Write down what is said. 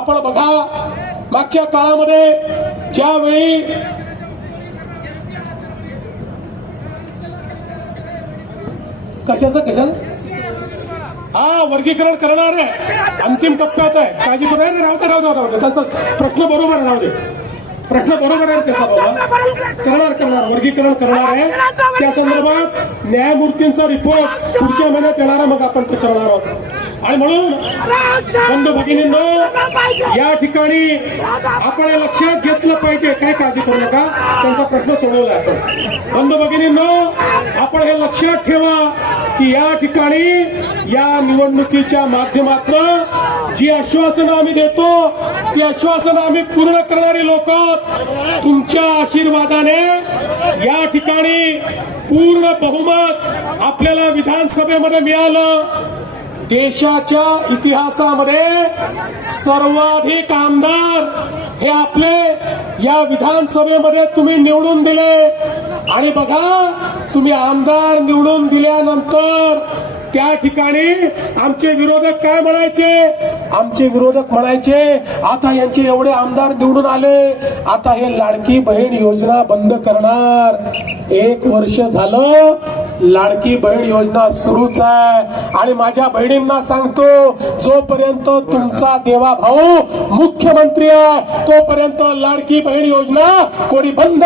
आपण बघा मागच्या काळामध्ये ज्यावेळी कशाचं हा वर्गीकरण करणार आहे, अंतिम टप्प्यात आहे, काळजी करू नये. राहू दे त्यांचा प्रश्न बरोबर आहे, राहू दे प्रश्न बरोबर आहे त्याचा बाबा. करणार वर्गीकरण करणार आहे. त्या संदर्भात न्यायमूर्तींचा रिपोर्ट पुढच्या महिन्यात येणार आहे, मग आपण ते करणार आहोत. आणि म्हणून बंधू भगिनींनो, या ठिकाणी आपण लक्षात घेतलं पाहिजे, काय काळजी करू नका, त्यांचा प्रश्न सोडवला आपण. बंधू भगिनींनो, आपण हे लक्षात ठेवा की या ठिकाणी या निवडणुकीच्या माध्यमातून जी आश्वासनं आम्ही देतो ती आश्वासनं आम्ही पूर्ण करणारी लोक तुमच्या आशीर्वादाने या ठिकाणी पूर्ण बहुमत आपल्याला विधानसभेमध्ये मिळालं. देशाच्या इतिहासामध्ये सर्वाधिक आमदार हे आपले या विधानसभेमध्ये तुम्ही निवडून दिले. आणि बघा, तुम्ही आमदार निवडून दिल्यानंतर त्या ठिकाणी आमचे विरोधक काय म्हणायचे? आमचे विरोधक म्हणायचे, आता यांचे एवढे आमदार निवडून आले, आता हे लाडकी बहीण योजना बंद करणार. 1 वर्ष झालं लाडकी बहीण योजना सुरूच आहे. आणि माझ्या बहिणींना सांगतो, जोपर्यंत तुमचा देवा भाऊ मुख्यमंत्री आहे तोपर्यंत लाडकी बहीण योजना कोणी बंद